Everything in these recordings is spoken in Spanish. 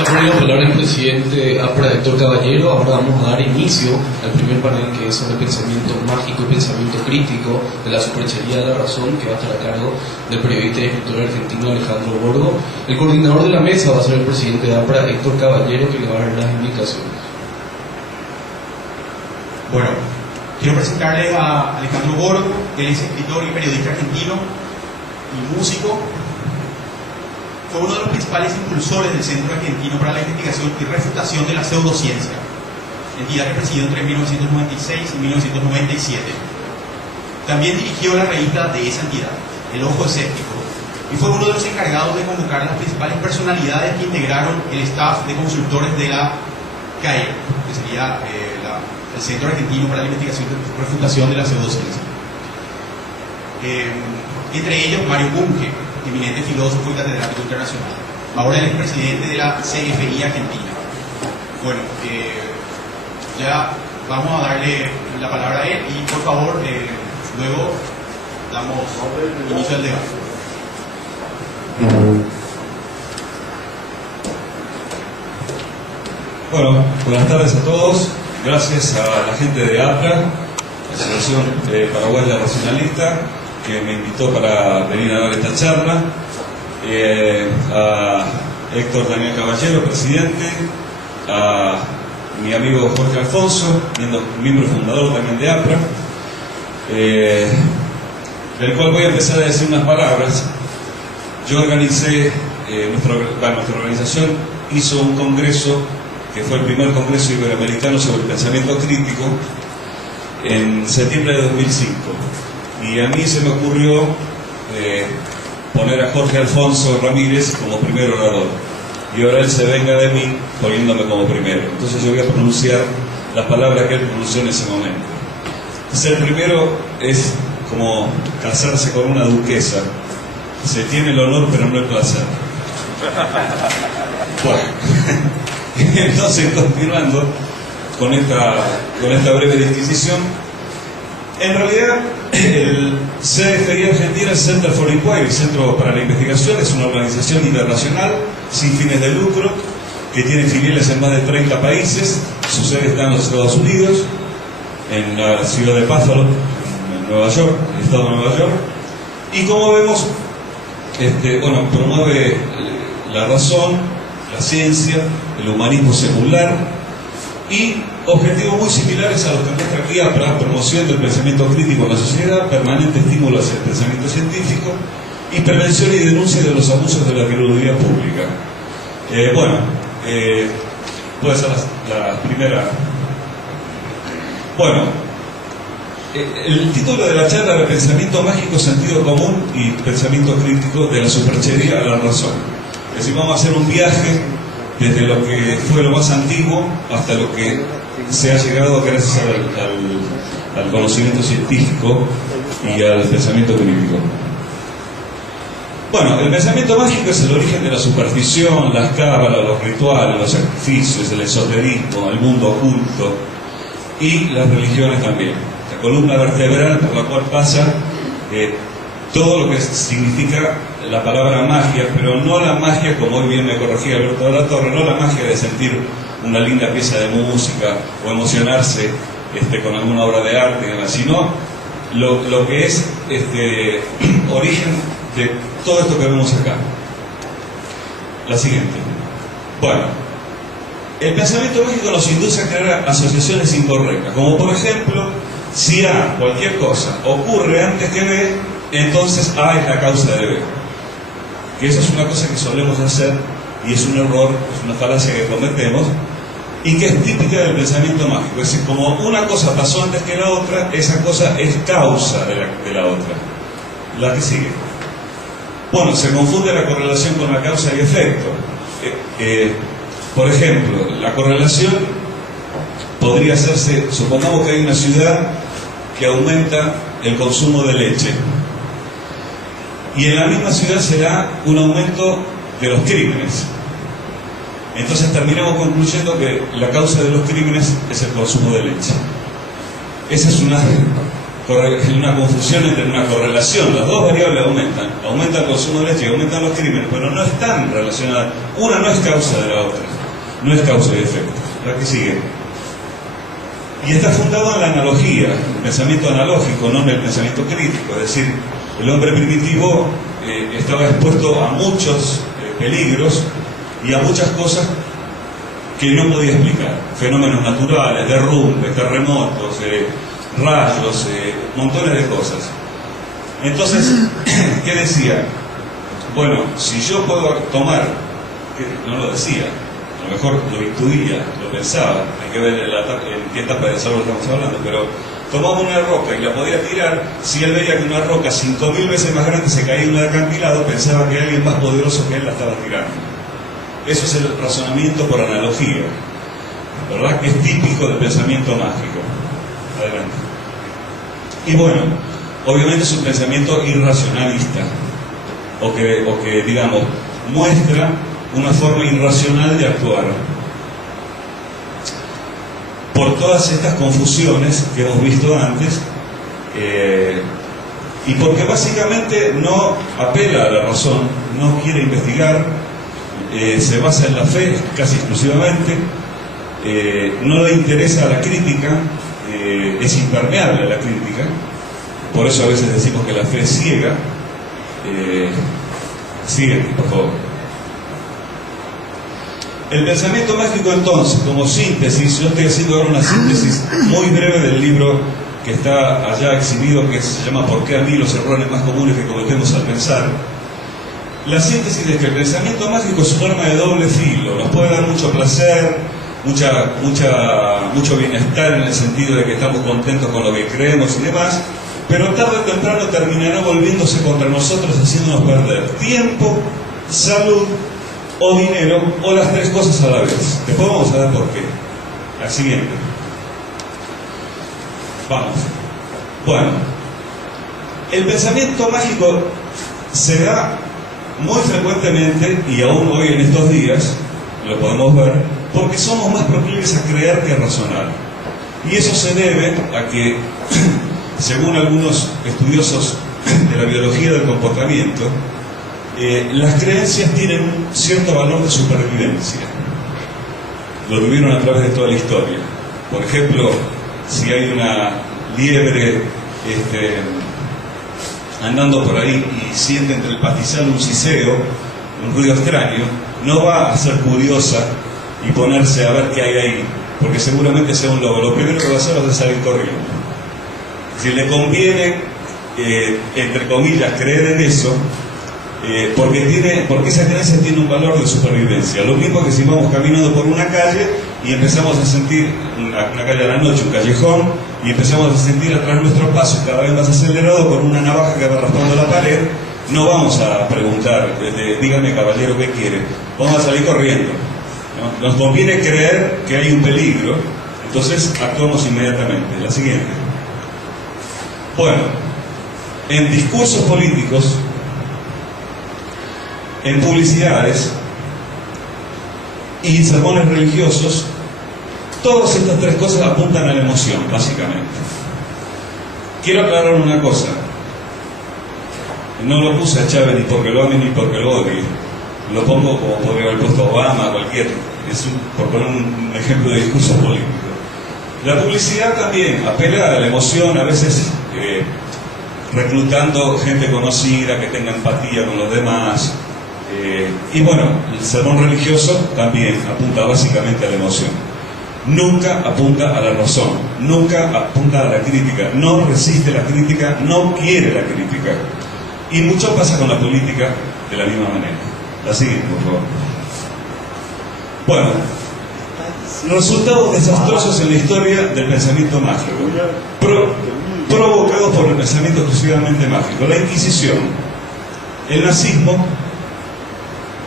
Ya por la palabra el presidente APRA, Héctor Caballero. Ahora vamos a dar inicio al primer panel, que es sobre pensamiento mágico y pensamiento crítico de la superchería de la razón, que va a estar a cargo del periodista y escritor argentino Alejandro Borgo. El coordinador de la mesa va a ser el presidente de APRA, Héctor Caballero, que le va a dar las indicaciones. Bueno, quiero presentarles a Alejandro Borgo, que él es escritor y periodista argentino y músico. Fue uno de los principales impulsores del Centro Argentino para la Investigación y Refutación de la Pseudociencia, entidad que presidió entre 1996 y 1997. También dirigió la revista de esa entidad, El Ojo Escéptico, y fue uno de los encargados de convocar a las principales personalidades que integraron el staff de consultores de la CAER, que sería el Centro Argentino para la Investigación y Refutación de la Pseudociencia. Entre ellos, Mario Bunge, eminente filósofo y catedrático internacional. Ahora él es presidente de la CFI Argentina. Bueno, ya vamos a darle la palabra a él y por favor, luego damos inicio al debate. Bueno, buenas tardes a todos. Gracias a la gente de APRA, Asociación Paraguaya Racionalista, que me invitó para venir a dar esta charla, a Héctor Daniel Caballero, presidente, a mi amigo Jorge Alfonso, miembro fundador también de APRA, del cual voy a empezar a decir unas palabras. Yo organicé, nuestra organización hizo un congreso, que fue el primer congreso iberoamericano sobre el pensamiento crítico, en septiembre de 2005. Y a mí se me ocurrió poner a Jorge Alfonso Ramírez como primer orador. Y ahora él se venga de mí poniéndome como primero. Entonces yo voy a pronunciar las palabras que él pronunció en ese momento. Ser primero es como casarse con una duquesa. Se tiene el honor pero no el placer. Bueno, entonces continuando con esta breve disquisición, en realidad el CFI Argentina, Center for Inquiry, Centro para la Investigación, es una organización internacional sin fines de lucro que tiene filiales en más de 30 países. Su sede está en los Estados Unidos, en la ciudad de Buffalo, en Nueva York, el estado de Nueva York. Y como vemos, promueve la razón, la ciencia, el humanismo secular y objetivos muy similares a los que muestra aquí APRA: promoción del pensamiento crítico en la sociedad, permanente estímulo hacia el pensamiento científico y prevención y denuncia de los abusos de la teoría pública. Puede ser la primera. Bueno, el título de la charla era Pensamiento mágico, sentido común y pensamiento crítico de la superchería a la razón. Es decir, vamos a hacer un viaje desde lo que fue lo más antiguo hasta lo que se ha llegado gracias al conocimiento científico y al pensamiento crítico. Bueno, el pensamiento mágico es el origen de la superstición, las cábalas, los rituales, los sacrificios, el esoterismo, el mundo oculto y las religiones también. La columna vertebral por la cual pasa todo lo que significa la palabra magia, pero no la magia, como hoy bien me corregía Alberto de la Torre, no la magia de sentir una linda pieza de música o emocionarse con alguna obra de arte, sino lo que es origen de todo esto que vemos acá. La siguiente. Bueno, el pensamiento mágico nos induce a crear asociaciones incorrectas, como por ejemplo, si A, cualquier cosa, ocurre antes que B, entonces A es la causa de B. Que eso es una cosa que solemos hacer y es un error, es una falacia que cometemos y que es típica del pensamiento mágico. Es decir, como una cosa pasó antes que la otra, esa cosa es causa de la otra. La que sigue. Bueno, se confunde la correlación con la causa y efecto. Por ejemplo, la correlación podría hacerse, supongamos que hay una ciudad que aumenta el consumo de leche. Y en la misma ciudad se da un aumento de los crímenes. Entonces terminamos concluyendo que la causa de los crímenes es el consumo de leche. Esa es una una confusión entre una correlación. Las dos variables aumentan. Aumenta el consumo de leche y aumentan los crímenes, pero no están relacionadas. Una no es causa de la otra. No es causa y efecto. La que sigue. Y está fundado en la analogía, el pensamiento analógico, no en el pensamiento crítico. Es decir, el hombre primitivo estaba expuesto a muchos peligros y a muchas cosas que no podía explicar. Fenómenos naturales, derrumbes, terremotos, rayos, montones de cosas. Entonces, ¿qué decía? Bueno, si yo puedo tomar, que no lo decía, a lo mejor lo intuía, lo pensaba, hay que ver en qué etapa de desarrollo estamos hablando, pero tomaba una roca y la podía tirar. Si él veía que una roca 5000 veces más grande se caía en un acantilado, pensaba que alguien más poderoso que él la estaba tirando. Eso es el razonamiento por analogía, ¿verdad? Que es típico del pensamiento mágico. Adelante. Y bueno, obviamente es un pensamiento irracionalista, o que digamos, muestra una forma irracional de actuar. Por todas estas confusiones que hemos visto antes, y porque básicamente no apela a la razón, no quiere investigar, se basa en la fe casi exclusivamente, no le interesa la crítica, es impermeable a la crítica, por eso a veces decimos que la fe es ciega. Sigue, por favor. El pensamiento mágico, entonces, como síntesis, yo estoy haciendo ahora una síntesis muy breve del libro que está allá exhibido, que se llama ¿Por qué a mí los errores más comunes que cometemos al pensar? La síntesis es que el pensamiento mágico es un arma de doble filo, nos puede dar mucho placer, mucho bienestar en el sentido de que estamos contentos con lo que creemos y demás, pero tarde o temprano terminará volviéndose contra nosotros, haciéndonos perder tiempo, salud o dinero, o las tres cosas a la vez. Después vamos a ver por qué. Al siguiente. Vamos. Bueno, el pensamiento mágico se da muy frecuentemente, y aún hoy en estos días, lo podemos ver, porque somos más proclives a creer que a razonar. Y eso se debe a que, según algunos estudiosos de la biología del comportamiento, las creencias tienen un cierto valor de supervivencia. Lo vivieron a través de toda la historia. Por ejemplo, si hay una liebre andando por ahí y siente entre el pastizal un siseo, un ruido extraño, no va a ser curiosa y ponerse a ver qué hay ahí, porque seguramente sea un lobo. Lo primero que va a hacer es salir corriendo. Si le conviene, entre comillas, creer en eso, porque esa creencia tiene un valor de supervivencia. Lo mismo que si vamos caminando por una calle y empezamos a sentir, una calle a la noche, un callejón, y empezamos a sentir atrás nuestros pasos cada vez más acelerado con una navaja que va raspando la pared, no vamos a preguntar, dígame caballero, ¿qué quiere? Vamos a salir corriendo, ¿no? Nos conviene creer que hay un peligro, entonces actuamos inmediatamente. La siguiente. Bueno, en discursos políticos, en publicidades y sermones religiosos, todas estas tres cosas apuntan a la emoción, básicamente. Quiero aclarar una cosa. No lo puse a Chávez ni porque lo ame ni porque lo odie. Lo pongo como podría haber puesto Obama, por poner un ejemplo de discurso político. La publicidad también apela a la emoción, a veces reclutando gente conocida que tenga empatía con los demás. Y bueno, el sermón religioso también apunta básicamente a la emoción. Nunca apunta a la razón, nunca apunta a la crítica, no resiste la crítica, no quiere la crítica. Y mucho pasa con la política de la misma manera. La siguiente, por favor. Bueno, resultados desastrosos en la historia del pensamiento mágico, provocados por el pensamiento exclusivamente mágico: la Inquisición, el nazismo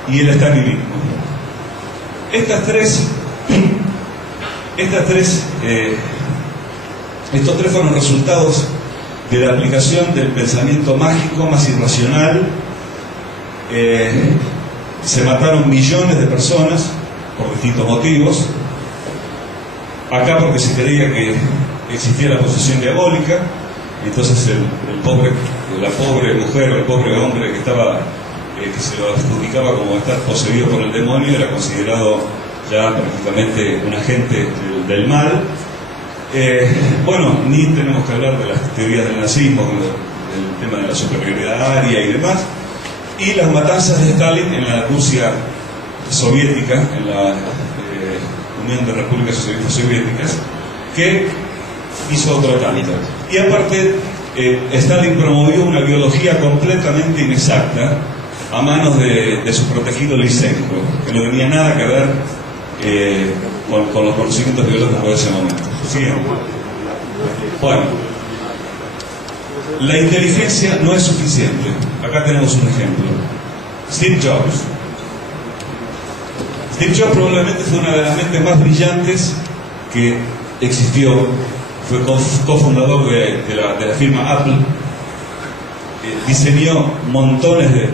y el estalinismo. Estos tres fueron resultados de la aplicación del pensamiento mágico más irracional. Se mataron millones de personas por distintos motivos. Acá porque se creía que existía la posesión diabólica, Entonces la pobre mujer o el pobre hombre que estaba que se lo adjudicaba como estar poseído por el demonio era considerado ya prácticamente un agente del mal. Bueno, ni tenemos que hablar de las teorías del nazismo, del tema de la superioridad aria y demás, y las matanzas de Stalin en la Rusia soviética, en la Unión de Repúblicas Socialistas Soviéticas, que hizo otro tanto. Y aparte, Stalin promovió una biología completamente inexacta a manos de su protegido Lysenko, que no tenía nada que ver con los conocimientos biológicos de ese momento. ¿Sí? Bueno, la inteligencia no es suficiente. Acá tenemos un ejemplo. Steve Jobs. Steve Jobs probablemente fue una de las mentes más brillantes que existió. Fue cofundador de la firma Apple. Diseñó montones de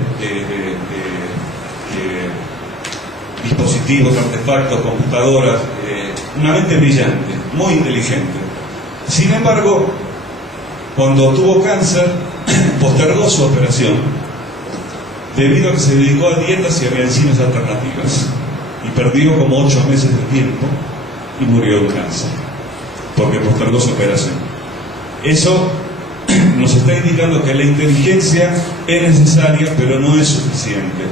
dispositivos, artefactos, computadoras, una mente brillante, muy inteligente. Sin embargo, cuando tuvo cáncer, postergó su operación debido a que se dedicó a dietas y a medicinas alternativas y perdió como 8 meses de tiempo y murió de cáncer porque postergó su operación. Eso nos está indicando que la inteligencia es necesaria, pero no es suficiente.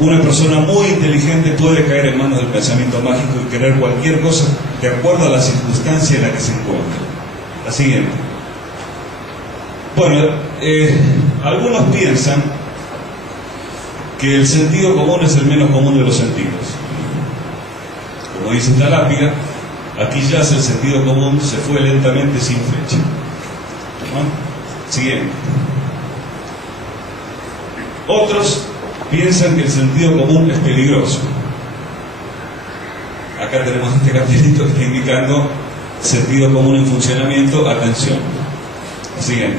Una persona muy inteligente puede caer en manos del pensamiento mágico y querer cualquier cosa de acuerdo a la circunstancia en la que se encuentra. La siguiente. Bueno, algunos piensan que el sentido común es el menos común de los sentidos. Como dice esta lápida, aquí yace el sentido común, se fue lentamente sin fecha. ¿No? Siguiente. Otros piensan que el sentido común es peligroso. Acá tenemos este cartelito que está indicando sentido común en funcionamiento, atención. Siguiente.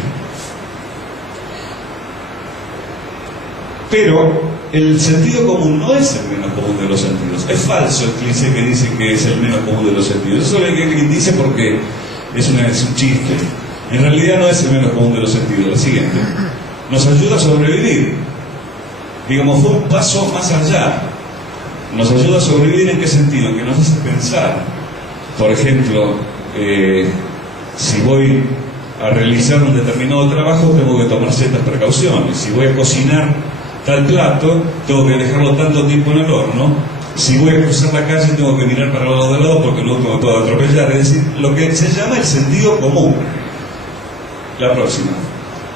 Pero el sentido común no es el menos común de los sentidos. Es falso el cliché que dice que es el menos común de los sentidos. Eso es lo que dice porque es un chiste. En realidad no es el menos común de los sentidos. La siguiente. Nos ayuda a sobrevivir. Digamos, fue un paso más allá. Nos ayuda a sobrevivir ¿en qué sentido? En que nos hace pensar. Por ejemplo, si voy a realizar un determinado trabajo, tengo que tomar ciertas precauciones. Si voy a cocinar tal plato, tengo que dejarlo tanto tiempo en el horno. Si voy a cruzar la calle, tengo que mirar para los dos lados porque no me puedo atropellar. Es decir, lo que se llama el sentido común. La próxima.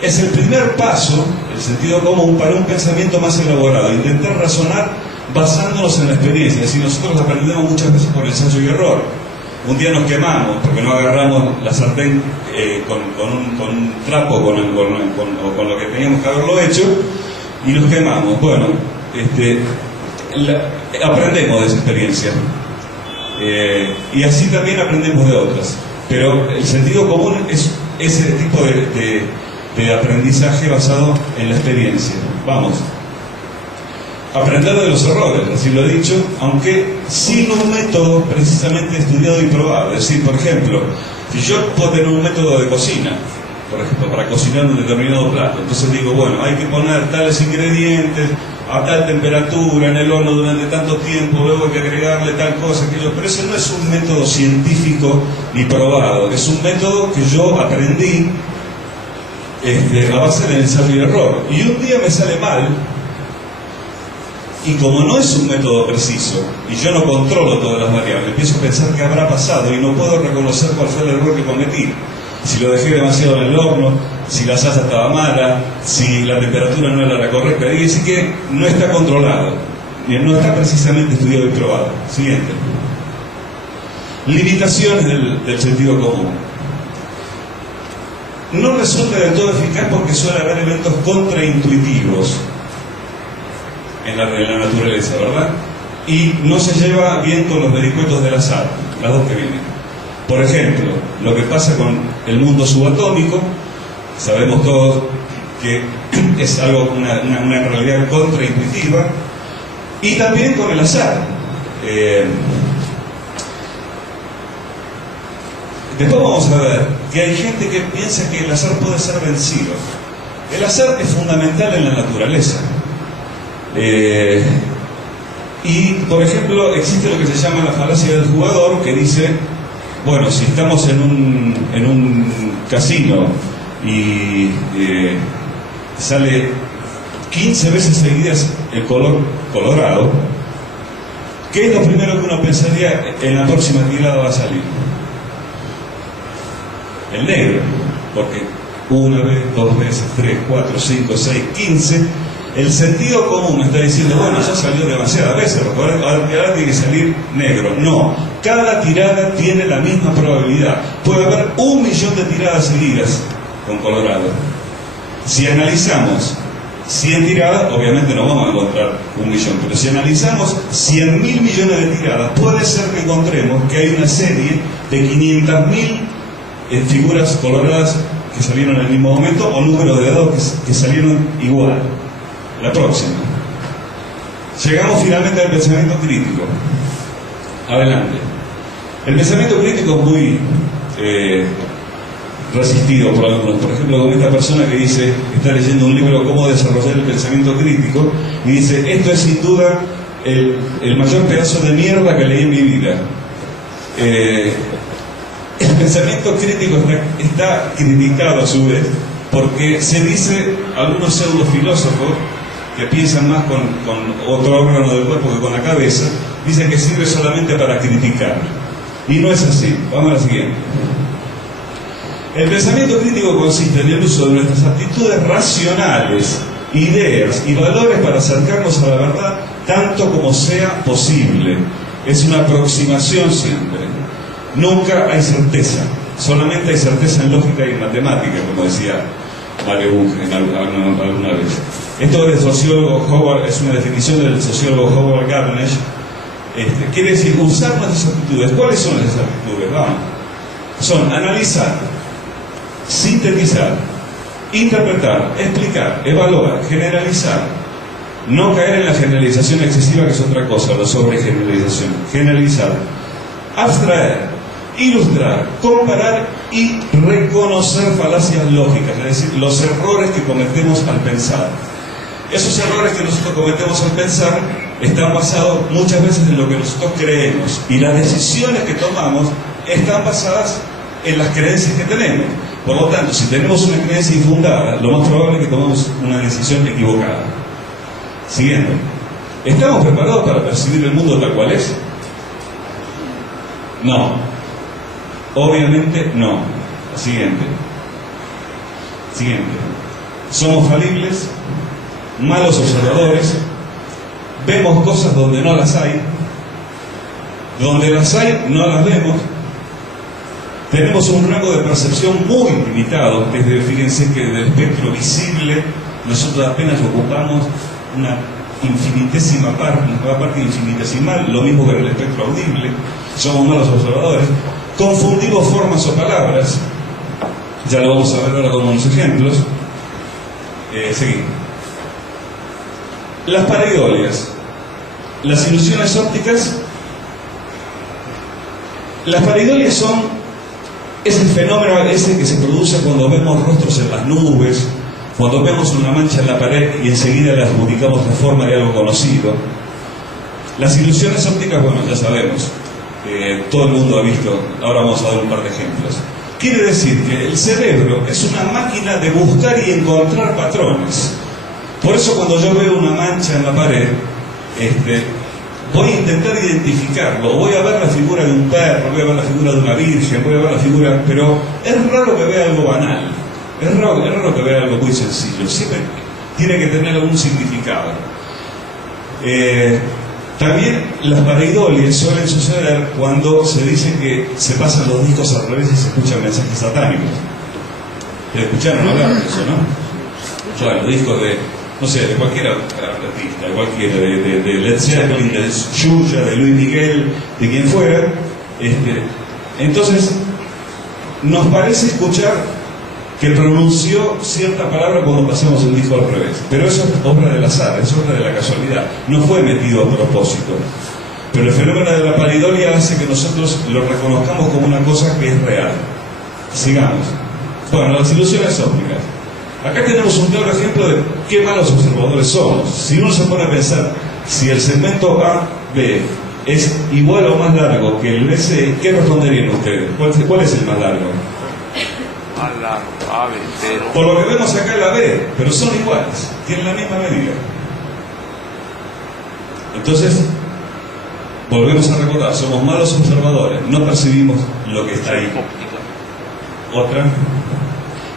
Es el primer paso, el sentido común, para un pensamiento más elaborado. Intentar razonar basándonos en la experiencia. Es decir, nosotros aprendemos muchas veces por ensayo y error. Un día nos quemamos porque no agarramos la sartén con un trapo o con lo que teníamos que haberlo hecho y nos quemamos. Bueno, aprendemos de esa experiencia y así también aprendemos de otras. Pero el sentido común es ese tipo de aprendizaje basado en la experiencia. Vamos. Aprender de los errores, así lo he dicho, aunque sin un método precisamente estudiado y probado. Es decir, por ejemplo, si yo puedo tener un método de cocina, por ejemplo, para cocinar un determinado plato, entonces digo, bueno, hay que poner tales ingredientes a tal temperatura en el horno durante tanto tiempo, luego hay que agregarle tal cosa, aquello, pero ese no es un método científico ni probado, es un método que yo aprendí a base del ensayo y error. Y un día me sale mal, y como no es un método preciso, y yo no controlo todas las variables, empiezo a pensar qué habrá pasado y no puedo reconocer cuál fue el error que cometí. Si lo dejé demasiado en el horno, si la salsa estaba mala, si la temperatura no era la correcta, y decir que no está controlado, no está precisamente estudiado y probado. Siguiente. Limitaciones del sentido común. No resulta del todo eficaz porque suele haber eventos contraintuitivos en la naturaleza, ¿verdad? Y no se lleva bien con los vericuetos del azar, las dos que vienen. Por ejemplo, lo que pasa con el mundo subatómico, sabemos todos que es algo, una realidad contraintuitiva, y también con el azar. Después vamos a ver que hay gente que piensa que el azar puede ser vencido. El azar es fundamental en la naturaleza. Y, por ejemplo, existe lo que se llama la falacia del jugador, que dice, bueno, si estamos en un casino y sale 15 veces seguidas el color colorado, ¿qué es lo primero que uno pensaría en la próxima tirada va a salir? El negro, porque una vez, dos veces, 3, 4, 5, 6, 15, el sentido común me está diciendo, bueno, ya salió demasiadas veces, ahora tiene que salir negro. No, cada tirada tiene la misma probabilidad. Puede haber 1 millón de tiradas seguidas con colorado. Si analizamos 100 tiradas, obviamente no vamos a encontrar 1 millón, pero si analizamos 100.000 millones de tiradas, puede ser que encontremos que hay una serie de 500.000 figuras coloradas que salieron en el mismo momento, o números de dados que salieron igual. La próxima. Llegamos finalmente al pensamiento crítico. Adelante. El pensamiento crítico es muy resistido por algunos. Por ejemplo, con esta persona que dice, está leyendo un libro, Cómo desarrollar el pensamiento crítico, y dice, esto es sin duda el mayor pedazo de mierda que leí en mi vida. El pensamiento crítico está criticado a su vez, porque se dice, algunos pseudofilósofos que piensan más con otro órgano del cuerpo que con la cabeza, dicen que sirve solamente para criticar. Y no es así. Vamos a la siguiente. El pensamiento crítico consiste en el uso de nuestras aptitudes racionales, ideas y valores para acercarnos a la verdad tanto como sea posible. Es una aproximación siempre. Nunca hay certeza. Solamente hay certeza en lógica y en matemática, como decía Mario Bunge alguna vez. Esto del sociólogo Howard, es una definición del sociólogo Howard Gardner. Quiere decir usar nuestras aptitudes. ¿Cuáles son esas aptitudes? Vamos. Son analizar, sintetizar, interpretar, explicar, evaluar, generalizar. No caer en la generalización excesiva, que es otra cosa, la sobregeneralización. Generalizar, abstraer, ilustrar, comparar y reconocer falacias lógicas, es decir, los errores que cometemos al pensar. Esos errores que nosotros cometemos al pensar están basados muchas veces en lo que nosotros creemos, y las decisiones que tomamos están basadas en las creencias que tenemos. Por lo tanto, si tenemos una creencia infundada, lo más probable es que tomemos una decisión equivocada. Siguiendo, ¿estamos preparados para percibir el mundo tal cual es? No. Obviamente no. Siguiente. Somos falibles, malos observadores, vemos cosas donde no las hay, donde las hay no las vemos, tenemos un rango de percepción muy limitado. Fíjense que del espectro visible nosotros apenas ocupamos una infinitésima parte, una parte infinitesimal, lo mismo que en el espectro audible. Somos malos observadores, confundimos formas o palabras, ya lo vamos a ver ahora con unos ejemplos. Seguimos. Las pareidolias, las ilusiones ópticas. Las pareidolias es el fenómeno ese que se produce cuando vemos rostros en las nubes, cuando vemos una mancha en la pared y enseguida le adjudicamos la forma de algo conocido. Las ilusiones ópticas, bueno, ya sabemos, todo el mundo ha visto, ahora vamos a dar un par de ejemplos. Quiere decir que el cerebro es una máquina de buscar y encontrar patrones. Por eso cuando yo veo una mancha en la pared, voy a intentar identificarlo, voy a ver la figura de un perro, voy a ver la figura de una virgen, voy a ver la figura, pero es raro que vea algo banal, es raro que vea algo muy sencillo, siempre tiene que tener algún significado. También las pareidolias suelen suceder cuando se dice que se pasan los discos al revés y se escuchan mensajes satánicos. ¿Te escucharon hablar de eso, no? Bueno, discos de, no sé, de cualquier artista, de cualquiera, de Led Zeppelin, de Yuya, de Luis Miguel, de quien fuera. Entonces, nos parece escuchar que pronunció cierta palabra cuando pasamos el disco al revés. Pero eso es obra del azar, es obra de la casualidad. No fue metido a propósito. Pero el fenómeno de la pareidolia hace que nosotros lo reconozcamos como una cosa que es real. Sigamos. Bueno, las ilusiones ópticas. Acá tenemos un claro ejemplo de qué malos observadores somos. Si uno se pone a pensar, si el segmento AB es igual o más largo que el BC, ¿qué responderían ustedes? ¿Cuál es el más largo? Más largo, AB, pero... Por lo que vemos acá la B, pero son iguales, tienen la misma medida. Entonces, volvemos a recordar, somos malos observadores, no percibimos lo que está ahí. Otra.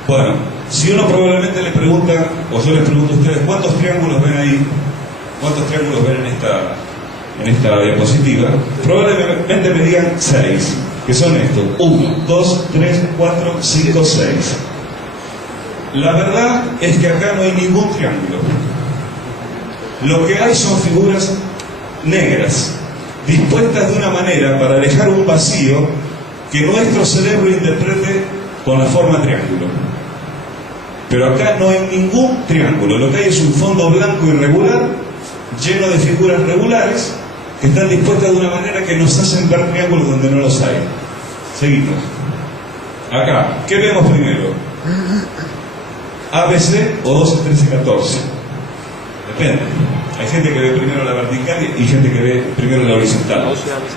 Bueno, si uno probablemente le pregunta, o yo les pregunto a ustedes, ¿cuántos triángulos ven ahí? ¿Cuántos triángulos ven en esta diapositiva? Probablemente me digan 6, que son estos: 1, 2, 3, 4, 5, 6. La verdad es que acá no hay ningún triángulo. Lo que hay son figuras negras, dispuestas de una manera para dejar un vacío que nuestro cerebro interprete con la forma triángulo. Pero acá no hay ningún triángulo, lo que hay es un fondo blanco irregular, lleno de figuras regulares, que están dispuestas de una manera que nos hacen ver triángulos donde no los hay. Seguimos. Acá, ¿qué vemos primero? ABC o 12, 13, 14. Depende. Hay gente que ve primero la vertical y gente que ve primero la horizontal.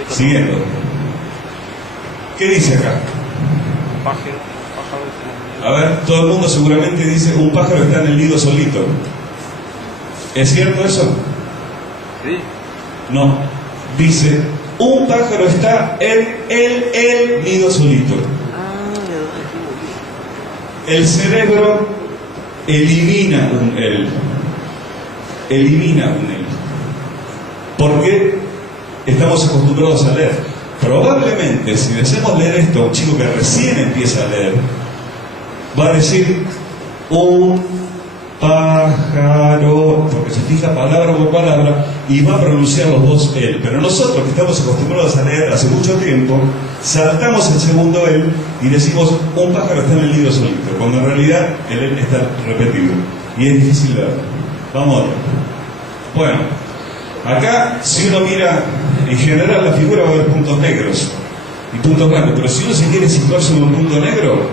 Siguiendo. ¿Qué dice acá? Pájaro. A ver, todo el mundo seguramente dice: un pájaro está en el nido solito. ¿Es cierto eso? Sí. No. Dice: un pájaro está en el nido solito. El cerebro elimina un él. Elimina un él. ¿Por qué? Estamos acostumbrados a leer. Probablemente, si deseamos leer esto a un chico que recién empieza a leer, va a decir un pájaro, porque se fija palabra por palabra y va a pronunciar los dos él. Pero nosotros, que estamos acostumbrados a leer hace mucho tiempo, saltamos el segundo él y decimos: un pájaro está en el nido solito, cuando en realidad el él está repetido y es difícil verlo. Vamos a ver. Bueno, acá, si uno mira en general la figura, va a haber puntos negros y puntos blancos, pero si uno se quiere situar sobre un punto negro,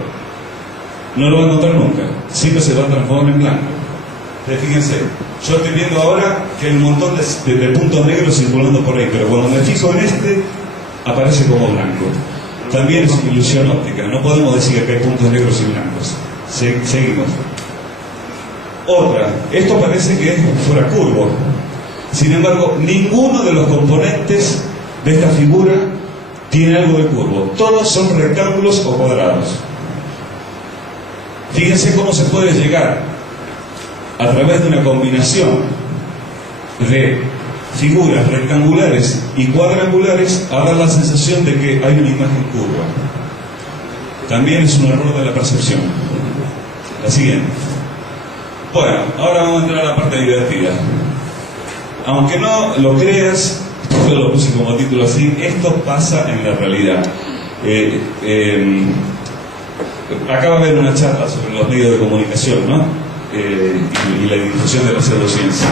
no lo va a encontrar nunca, siempre se va a transformar en blanco. Entonces, fíjense, yo estoy viendo ahora que hay un montón de puntos negros circulando por ahí, pero cuando me fijo en este, aparece como blanco. También es una ilusión óptica, no podemos decir que hay puntos negros y blancos. Seguimos. Otra, esto parece que fuera curvo. Sin embargo, ninguno de los componentes de esta figura tiene algo de curvo. Todos son rectángulos o cuadrados. Fíjense cómo se puede llegar a través de una combinación de figuras rectangulares y cuadrangulares a dar la sensación de que hay una imagen curva. También es un error de la percepción. La siguiente. Bueno, ahora vamos a entrar a la parte divertida. Aunque no lo creas, yo lo puse como título así: esto pasa en la realidad. Acá va a haber una charla sobre los medios de comunicación, ¿no? Y la difusión de la pseudociencia.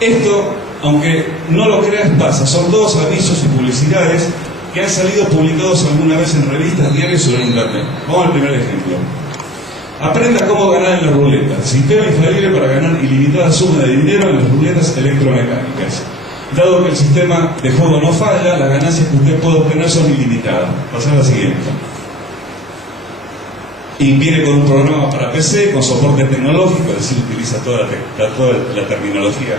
Esto, aunque no lo creas, pasa. Son todos avisos y publicidades que han salido publicados alguna vez en revistas, diarios o en internet. Vamos al primer ejemplo. Aprenda cómo ganar en la ruleta. Sistema infalible para ganar ilimitada suma de dinero en las ruletas electromecánicas. Dado que el sistema de juego no falla, las ganancias que usted puede obtener son ilimitadas. Pasar a la siguiente. Y viene con un programa para PC, con soporte tecnológico, es decir, utiliza toda la terminología.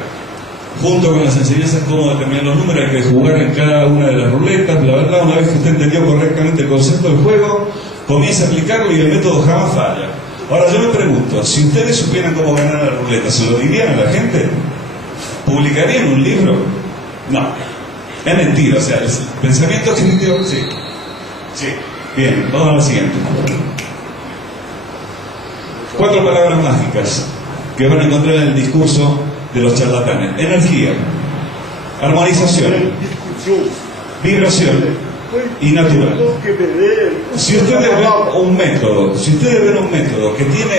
Junto con las enseñanzas cómo determinar los números, hay que jugar en cada una de las ruletas, bla, bla, bla. Una vez que usted entendió correctamente el concepto del juego, comienza a aplicarlo y el método jamás falla. Ahora yo me pregunto, si ustedes supieran cómo ganar la ruleta, ¿se lo dirían a la gente? ¿Publicarían un libro? No. Es mentira, o sea, el pensamiento crítico, sí. Sí. Bien, vamos a la siguiente. 4 palabras mágicas que van a encontrar en el discurso de los charlatanes: energía, armonización, vibración y natural. Si ustedes ven un método que tiene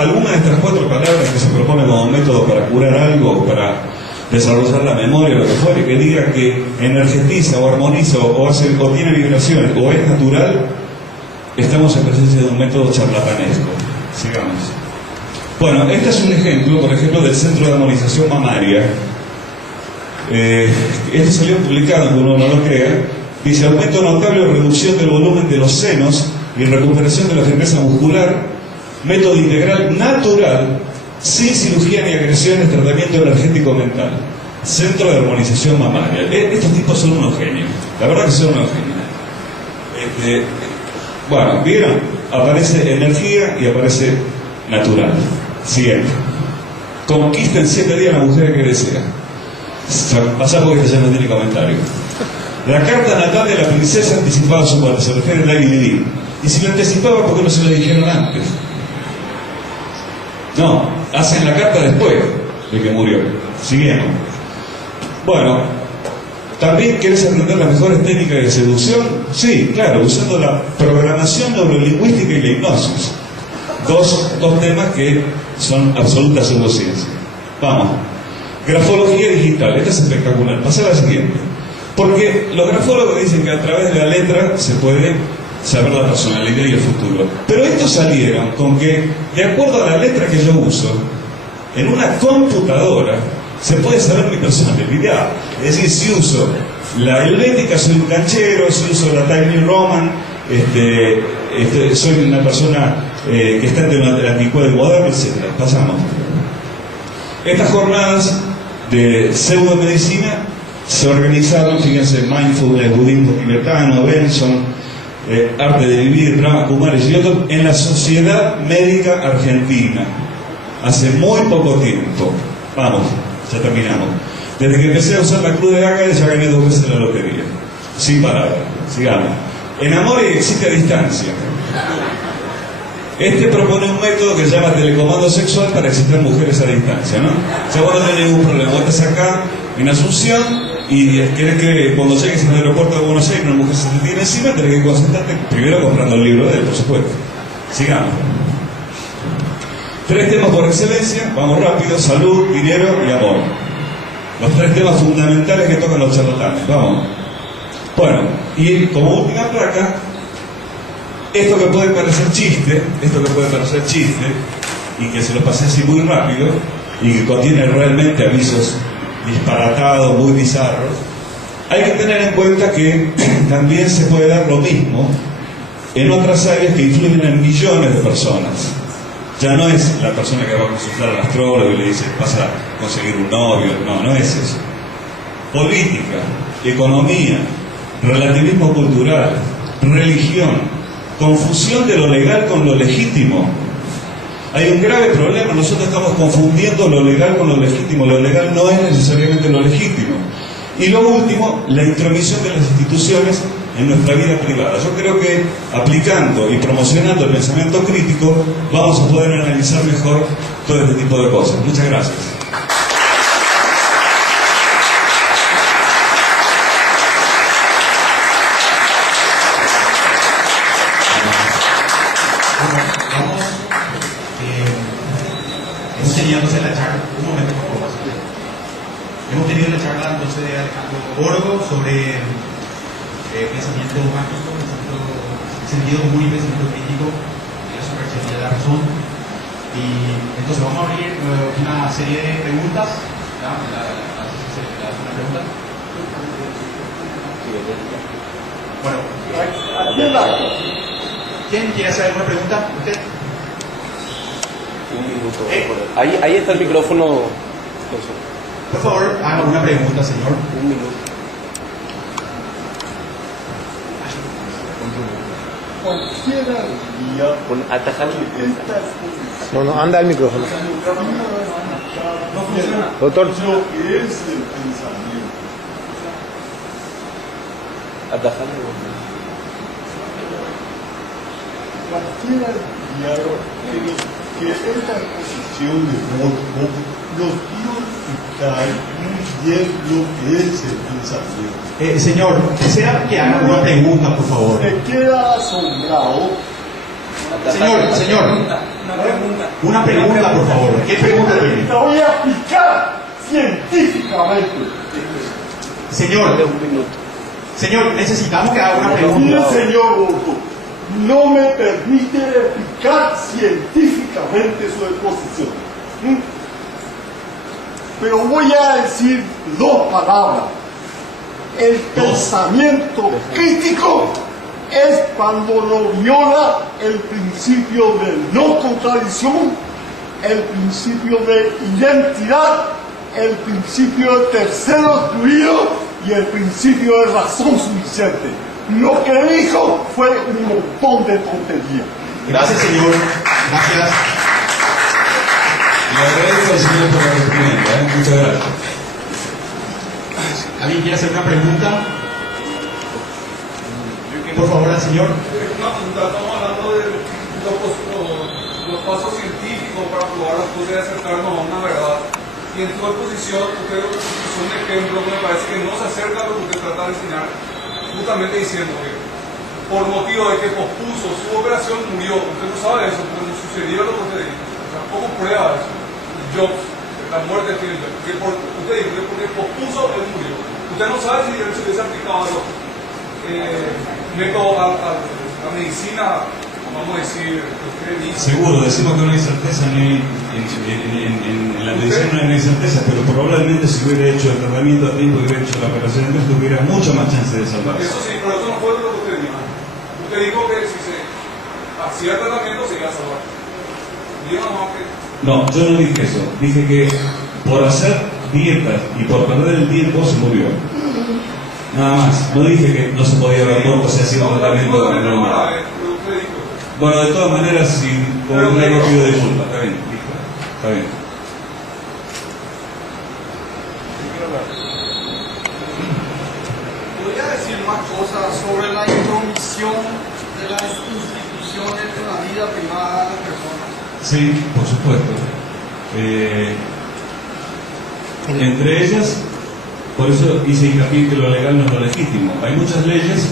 alguna de estas 4 palabras que se propone como método para curar algo, para desarrollar la memoria, lo que fuere, que diga que energetiza o armoniza o tiene vibraciones o es natural, estamos en presencia de un método charlatanesco. Sigamos. Bueno, este es un ejemplo, por ejemplo, del Centro de Armonización Mamaria. Este salió publicado, aunque uno no lo crea. Dice: aumento notable o reducción del volumen de los senos y recuperación de la firmeza muscular, método integral natural, sin cirugía ni agresiones, tratamiento energético mental. Centro de Armonización Mamaria. Estos tipos son unos genios, la verdad que son unos genios. Bueno, ¿vieron? Aparece energía y aparece natural. Siguiente. Conquista en 7 días a la mujer que desea. Pasá porque este ya no tiene comentario. La carta natal de la princesa anticipaba su muerte, se refiere a Lady Di. Y si lo anticipaba, ¿por qué no se lo dijeron antes? No, hacen la carta después de que murió. Siguiendo. Bueno, ¿también querés aprender las mejores técnicas de seducción? Sí, claro, usando la programación neurolingüística y la hipnosis. Dos temas que son absoluta pseudociencia. Vamos. Grafología digital, esta es espectacular. Pasá a la siguiente. Porque los grafólogos dicen que a través de la letra se puede saber la personalidad y el futuro. Pero estos salieron con que, de acuerdo a la letra que yo uso, en una computadora se puede saber mi personalidad. Es decir, si uso la helvética soy un canchero, si uso la Tiny Roman, soy una persona que está entre la anticuada y moderna, etc. Pasamos. Estas jornadas de pseudomedicina se organizaron, fíjense, mindfulness, budismo tibetano, Benson, arte de vivir, Brahma Kumaris y otros, en la Sociedad Médica Argentina, hace muy poco tiempo. Vamos, ya terminamos. Desde que empecé a usar la cruz de Ágave ya gané 2 veces la lotería, sin parar. Sigamos. En amor existe a distancia. Este propone un método que se llama telecomando sexual para excitar mujeres a distancia, ¿no? O sea, vos no tenés ningún problema. Vos estás acá en Asunción y querés que cuando llegues al aeropuerto de Buenos Aires una mujer se te tiene encima, tenés que concentrarte primero comprando el libro de él, por supuesto. Sigamos. 3 temas por excelencia, vamos rápido: salud, dinero y amor. Los 3 temas fundamentales que tocan los charlatanes. Vamos. Bueno, y como última placa, esto que puede parecer chiste, y que se lo pasé así muy rápido, y que contiene realmente avisos disparatados, muy bizarros, hay que tener en cuenta que también se puede dar lo mismo en otras áreas que influyen en millones de personas. Ya no es la persona que va a consultar al astrólogo y le dice, vas a conseguir un novio. No es eso. Política, economía, relativismo cultural, religión, confusión de lo legal con lo legítimo. Hay un grave problema, nosotros estamos confundiendo lo legal con lo legítimo. Lo legal no es necesariamente lo legítimo. Y lo último, la intromisión de las instituciones en nuestra vida privada. Yo creo que aplicando y promocionando el pensamiento crítico vamos a poder analizar mejor todo este tipo de cosas. Muchas gracias. Hemos tenido entonces la charla, un momento por favor. Hemos tenido la charla entonces de Alejandro Borgo sobre pensamiento mágico, sentido común y pensamiento crítico, la superchería de la razón. Y entonces vamos a abrir una serie de preguntas. ¿Una pregunta? Bueno, ¿quién quiere hacer alguna pregunta? ¿Usted? Un minuto. Ahí está el micrófono. Por favor, haga una pregunta, señor. Un minuto. Cualquiera diría Atajar. No, anda el micrófono. Doctor. Lo que es el pensamiento. Atajar. Cualquiera diría que esta posición de Borgo nos dio explicar muy bien lo que es el pensamiento. Señor, quisiera que haga una pregunta, por favor. Me queda asombrado. Señor, una pregunta, por favor. ¿Qué pregunta tiene? La voy a explicar. científicamente. Señor, señor, necesitamos que haga una Y pregunta. el señor Borgo no me permite explicar científicamente su exposición. Pero voy a decir dos palabras. El pensamiento crítico es cuando no viola el principio de no contradicción, el principio de identidad, el principio de tercero excluido y el principio de razón suficiente. Lo que dijo fue un montón de tonterías. Gracias, señor. Gracias. Le agradezco al señor por la reprimenda, muchas gracias. ¿Alguien quiere hacer una pregunta? Por favor, al señor. Una pregunta, estamos hablando de los pasos científicos para probar las cosas y acercarnos a una verdad. Y en tu exposición, usted es un ejemplo que me parece que no se acerca a lo que usted trata de enseñar, justamente diciendo que por motivo de que pospuso su operación murió. Usted no sabe eso, pero no sucedió lo que usted dijo. Tampoco prueba eso. Jobs, la muerte de Steve Jobs, usted dijo que porque pospuso, él murió. Usted no sabe si él se hubiese aplicado los métodos a la medicina, vamos a decir, que usted dice. Seguro, decimos que no hay certeza, en la medicina no hay certeza, pero probablemente si hubiera hecho el tratamiento a tiempo y hubiera hecho la operación de esto, hubiera mucha más chance de salvarse. Eso sí, pero eso no fue lo que usted dijo. Usted dijo que si se hacía el tratamiento se iba a salvar. Dijo nomás que... No, yo no dije eso. Dije que por hacer dietas y por perder el tiempo se murió. Nada más. No dije que no se podía haber muerto si hacía un tratamiento normal. Bueno, de todas maneras, si con un pido disculpas, está bien, está bien. ¿Podría decir más cosas sobre la intromisión de las instituciones en la vida privada de las personas? Sí, por supuesto. Entre ellas, por eso hice hincapié que lo legal no es lo legítimo. Hay muchas leyes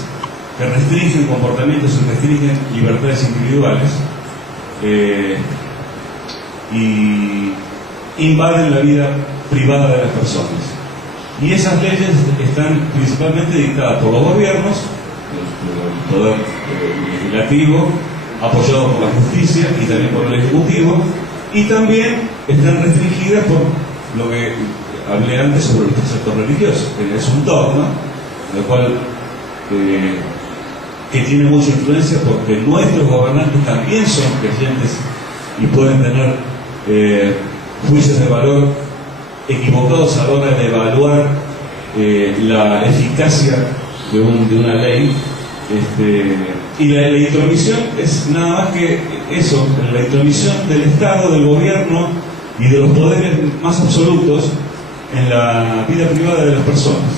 que restringen comportamientos y restringen libertades individuales y invaden la vida privada de las personas. Y esas leyes están principalmente dictadas por los gobiernos, el poder legislativo, apoyado por la justicia y también por el ejecutivo, y también están restringidas por lo que hablé antes sobre los preceptos religiosos, que es un dogma, lo cual que tiene mucha influencia porque nuestros gobernantes también son creyentes y pueden tener juicios de valor equivocados a la hora de evaluar la eficacia de una ley. Y la intromisión es nada más que eso, la intromisión del Estado, del gobierno y de los poderes más absolutos en la vida privada de las personas.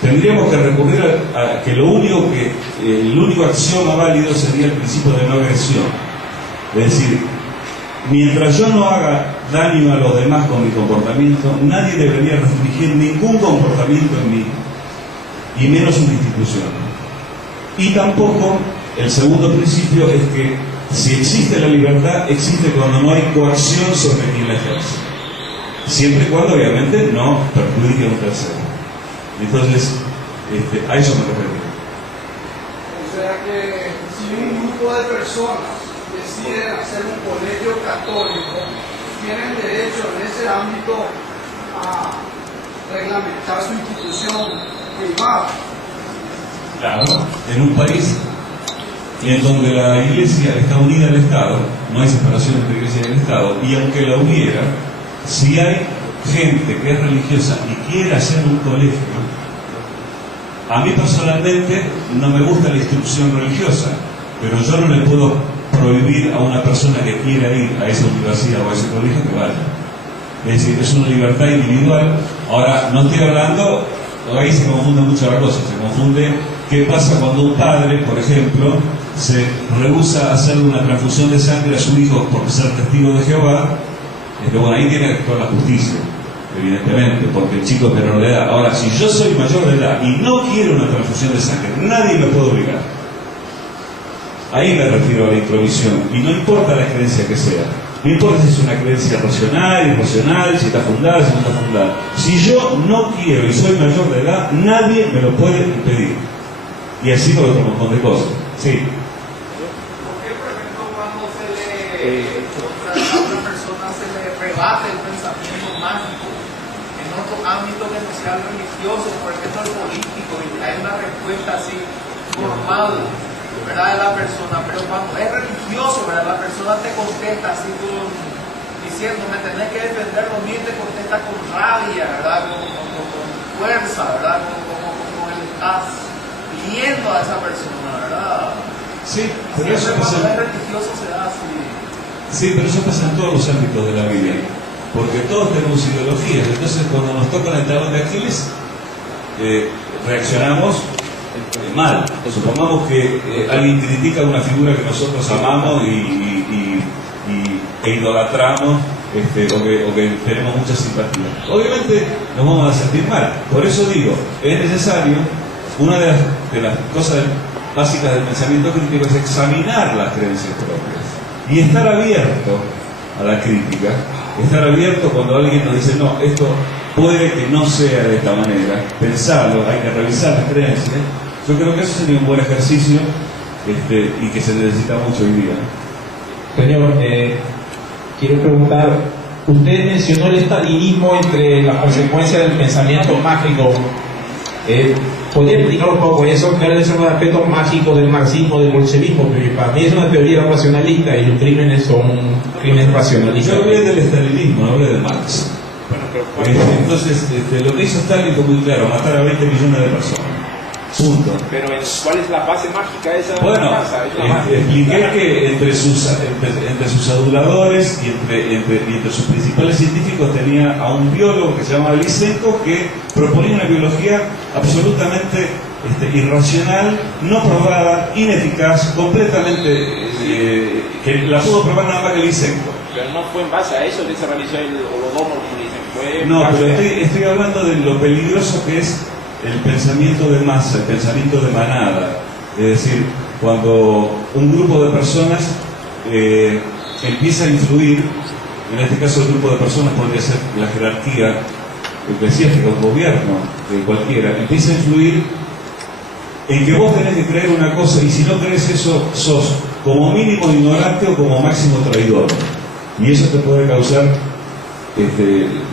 Tendríamos que recurrir a que el único axioma válido sería el principio de no agresión. Es decir, mientras yo no haga daño a los demás con mi comportamiento, nadie debería restringir ningún comportamiento en mí, y menos una institución. Y tampoco, el segundo principio es que si existe la libertad, existe cuando no hay coacción sobre quien la ejerce. Siempre y cuando, obviamente, no perjudique a un tercero. Entonces, a eso me refiero. O sea que si un grupo de personas deciden hacer un colegio católico, tienen derecho en ese ámbito a reglamentar su institución privada. Claro, en un país en donde la Iglesia está unida al Estado, no hay separación entre Iglesia y el Estado, y aunque la hubiera, si hay gente que es religiosa y quiere hacer un colegio, a mí personalmente no me gusta la instrucción religiosa, pero yo no le puedo prohibir a una persona que quiera ir a esa universidad o a ese colegio que vaya. Es decir, es una libertad individual. Ahora, no estoy hablando, ahí se confunde mucho la cosa, se confunde qué pasa cuando un padre, por ejemplo, se rehúsa a hacer una transfusión de sangre a su hijo por ser testigo de Jehová. Bueno, ahí tiene que actuar la justicia, evidentemente, porque el chico es menor de edad. Ahora, si yo soy mayor de edad y no quiero una transfusión de sangre, nadie me puede obligar. Ahí me refiero a la intromisión, y no importa la creencia que sea. No importa si es una creencia racional, irracional, si está fundada, si no está fundada. Si yo no quiero y soy mayor de edad, nadie me lo puede impedir. Y así con otro montón de cosas. Sí. Porque, por ejemplo, cuando a una persona se le rebate el pensamiento mágico en otro ámbito que no sea el religioso, por ejemplo el político, y hay una respuesta así normal, ¿verdad?, de la persona, pero cuando es religioso, ¿verdad?, la persona te contesta así diciendo, me tenés que defender lo mío, te contesta con rabia, ¿verdad?, con fuerza, ¿verdad?, como él estás pidiendo a esa persona, ¿verdad? Sí, pero eso pasa. Cuando es religioso se da así. Sí, pero eso pasa en todos los ámbitos de la vida, porque todos tenemos ideologías. Entonces, cuando nos tocan el talón de Aquiles, reaccionamos mal. Supongamos que alguien critica una figura que nosotros amamos e idolatramos, o que tenemos mucha simpatía. Obviamente nos vamos a sentir mal. Por eso digo, es necesario, una de las cosas básicas del pensamiento crítico es examinar las creencias propias y estar abierto a la crítica, estar abierto cuando alguien nos dice, no, esto puede que no sea de esta manera, pensarlo, hay que revisar las creencias. Yo creo que eso sería un buen ejercicio y que se necesita mucho hoy día. Señor, quiero preguntar, usted mencionó el estalinismo entre las consecuencias del pensamiento mágico. ¿Podría explicar un poco eso? ¿Cuáles son los aspectos mágicos del marxismo, del bolchevismo? Porque para mí es una teoría racionalista y los crímenes son crímenes racionalistas. Yo hablé del estalinismo, no hablé de Marx. Entonces, lo que hizo Stalin fue muy claro, matar a 20 millones de personas. Punto. Pero ¿cuál es la base mágica de esa masa? Expliqué que entre sus aduladores y entre sus principales científicos tenía a un biólogo que se llamaba Lysenko, que proponía una biología absolutamente irracional, no probada, ineficaz, completamente que la pudo probar nada más que Lysenko. Pero no fue en base a eso que se realizó el holodomor, como dicen. No, pero estoy hablando de lo peligroso que es el pensamiento de masa, el pensamiento de manada. Es decir, cuando un grupo de personas empieza a influir, en este caso el grupo de personas podría ser la jerarquía eclesiástica, un gobierno, de cualquiera, empieza a influir en que vos tenés que creer una cosa, y si no crees eso, sos como mínimo ignorante o como máximo traidor. Y eso te puede causar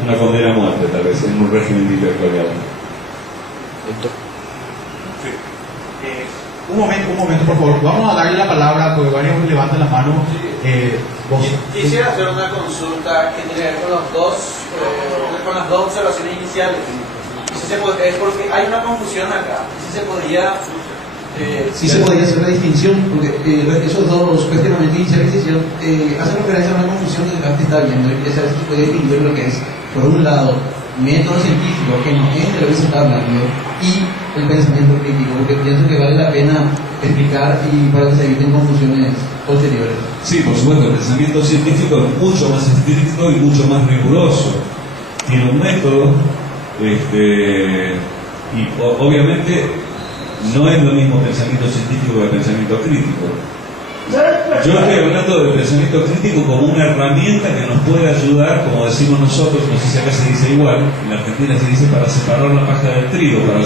una condena a muerte, tal vez, en un régimen dictatorial. Sí. Un momento, por favor. Vamos a darle la palabra, porque varios levantan la mano. Quisiera hacer una consulta que tiene que ver con las dos observaciones iniciales. Es porque hay una confusión acá. Si se podría hacer la distinción, porque esos dos cuestionamientos iniciales hacen referencia a una confusión que acá está viendo, y que se puede distinguir lo que es, por un lado, método científico, que no es de lo que se está hablando, y el pensamiento crítico, porque pienso que vale la pena explicar y para que se eviten confusiones posteriores. Sí, por supuesto, el pensamiento científico es mucho más estricto y mucho más riguroso. Tiene un método, y obviamente no es lo mismo pensamiento científico que pensamiento crítico. Yo estoy hablando del pensamiento crítico como una herramienta que nos puede ayudar, como decimos nosotros, no sé si acá se dice igual, en Argentina se dice para separar la paja del trigo, para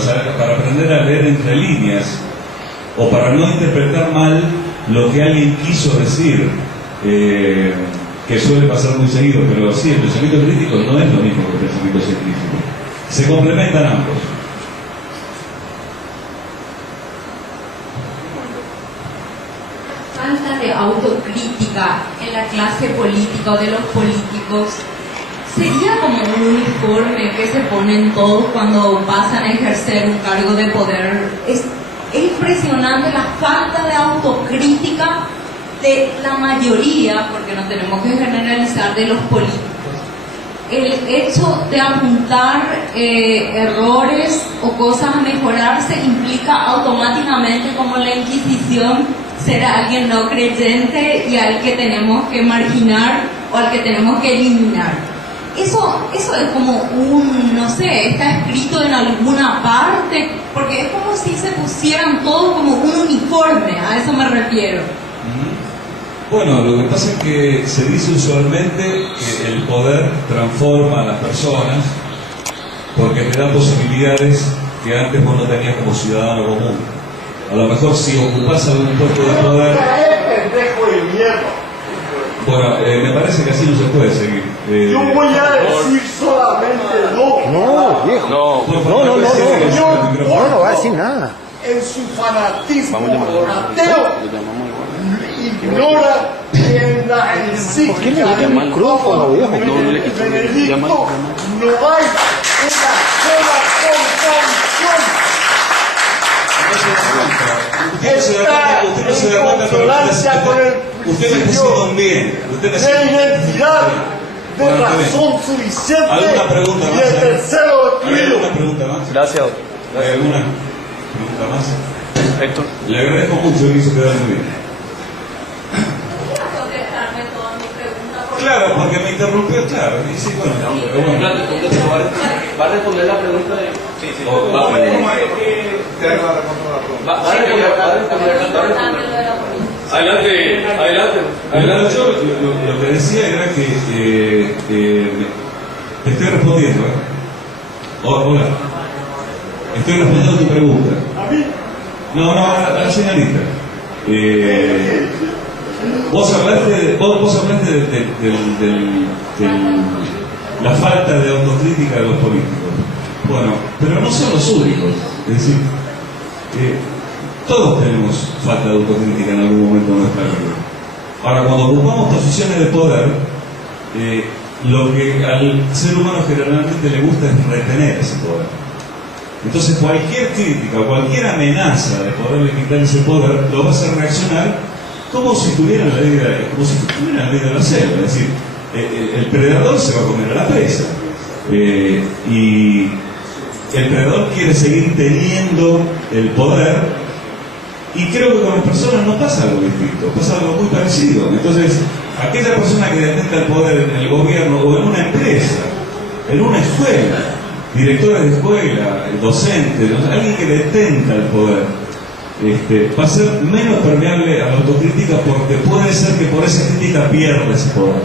aprender a leer entre líneas, o para no interpretar mal lo que alguien quiso decir, que suele pasar muy seguido, pero sí, el pensamiento crítico no es lo mismo que el pensamiento científico. Se complementan ambos. Falta de autocrítica en la clase política o de los políticos sería como un uniforme que se ponen todos cuando pasan a ejercer un cargo de poder. Es impresionante la falta de autocrítica de la mayoría, porque no tenemos que generalizar, de los políticos. El hecho de apuntar errores o cosas a mejorarse implica automáticamente, como la Inquisición, ser alguien no creyente y al que tenemos que marginar o al que tenemos que eliminar. Eso es como no sé, está escrito en alguna parte, porque es como si se pusieran todos como un uniforme, a eso me refiero. Bueno, lo que pasa es que se dice usualmente que el poder transforma a las personas porque te da posibilidades que antes vos no tenías como ciudadano común. A lo mejor si ocupás algún puesto de poder... Bueno, me parece que así no se puede seguir. Yo voy a decir solamente no. No, viejo. No va a decir nada. En su fanatismo ateo, ignora que en la encíclica del Papa Benedicto no hay una sola contradicción. Está en consonancia con el principio de identidad, de razón suficiente y de tercero equilibrio. ¿Alguna pregunta más? Gracias. ¿Hay alguna pregunta más? Héctor. Le agradezco mucho que hizo quedar muy bien. Claro, porque me interrumpió, claro. Y sí, bueno, ¿Va a responder la pregunta de...? Sí, sí. Va a Adelante. Lo que decía era que te estoy respondiendo. Hola. Estoy respondiendo a tu pregunta. ¿A mí? No, a la señorita. Vos hablaste de la falta de autocrítica de los políticos. Bueno, pero no son los únicos. Es decir, todos tenemos falta de autocrítica en algún momento de nuestra vida. Ahora, cuando ocupamos posiciones de poder, lo que al ser humano generalmente le gusta es retener ese poder. Entonces, cualquier crítica, cualquier amenaza de poderle quitar ese poder, lo va a hacer reaccionar como si estuviera en la ley de la selva. Es decir, el predador se va a comer a la presa. Y el predador quiere seguir teniendo el poder. Y creo que con las personas no pasa algo distinto, pasa algo muy parecido. Entonces, aquella persona que detenta el poder en el gobierno o en una empresa, en una escuela, directora de escuela, docente, alguien que detenta el poder, va a ser menos permeable a la autocrítica porque puede ser que por esa crítica pierda ese poder.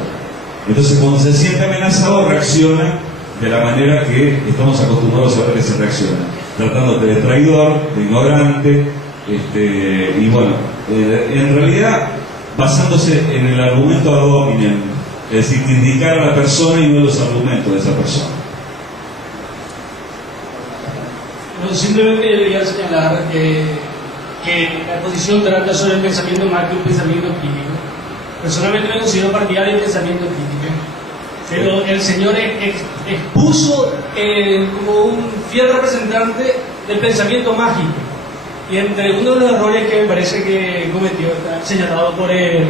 Entonces, cuando se siente amenazado, reacciona de la manera que estamos acostumbrados a ver que se reacciona, tratándote de traidor, de ignorante, y bueno, en realidad basándose en el argumento ad hominem, es decir, criticar a la persona y no los argumentos de esa persona. No, simplemente quería señalar que la exposición trata sobre el pensamiento mágico y el pensamiento crítico. Personalmente me considero partidario del pensamiento crítico, pero el señor expuso como un fiel representante del pensamiento mágico. Y entre uno de los errores que me parece que cometió, está señalado por el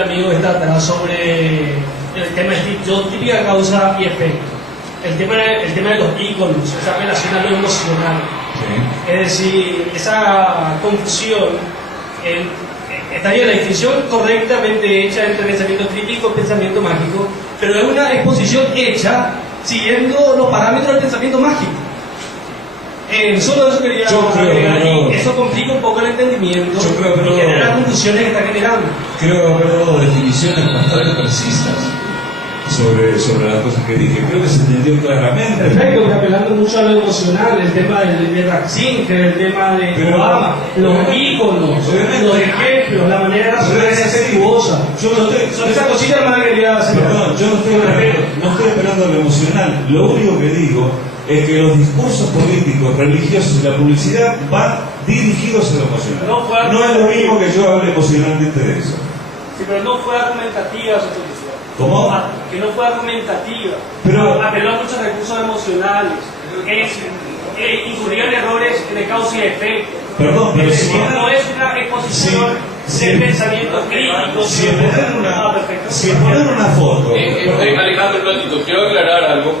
amigo que está atrás sobre el tema de Steve Jobs, típica causa y efecto. El tema de los íconos, esa relación a lo emocional. Sí. Es decir, esa confusión, está bien la distinción correctamente hecha entre pensamiento crítico y pensamiento mágico, pero es una exposición hecha siguiendo los parámetros del pensamiento mágico. Solo eso quería agregar, y eso complica un poco el entendimiento y genera las conclusiones que está generando. Creo que haber dado definiciones bastante precisas sobre las cosas que dije. Creo que se entendió claramente. Perfecto, que apelando mucho a lo emocional, el tema de Ratzinger, el tema de Obama, los íconos, los ejemplos, la manera de ser respetuosa. Son esas cositas más que quería hacer. Perdón, yo no estoy esperando lo emocional. Lo único que digo es que los discursos políticos, religiosos y la publicidad van dirigidos a lo emocional. No es lo mismo que yo hable emocionalmente de eso. Sí, pero no fue argumentativa su posición. ¿Cómo? Que no fue argumentativa. Pero apeló a muchos recursos emocionales. Incurrió en errores de causa y efecto. Perdón, pero si no es una exposición de pensamiento crítico. Si poner una foto. Alejandro, quiero aclarar algo.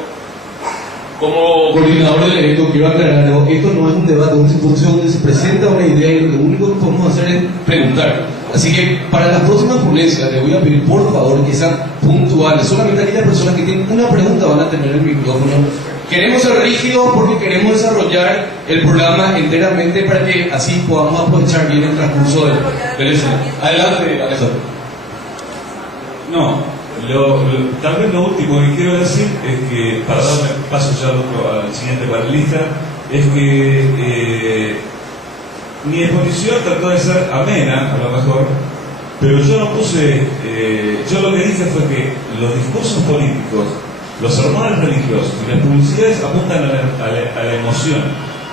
Como coordinador del evento, quiero aclarar algo. Esto no es un debate, es una exposición donde se presenta una idea y lo único que podemos hacer es preguntar. Así que para las próximas ponencias les voy a pedir por favor que sean puntuales. Solamente aquellas personas que tienen una pregunta van a tener el micrófono Queremos ser rígidos porque queremos desarrollar el programa enteramente para que así podamos aprovechar bien el transcurso del escenario. Adelante, Alejandro. No, tal vez lo último que quiero decir es que, para darme paso ya al siguiente panelista, es que mi exposición trató de ser amena, a lo mejor, pero yo no puse, yo lo que dije fue que los discursos políticos, los sermones religiosos y las publicidades apuntan a la emoción,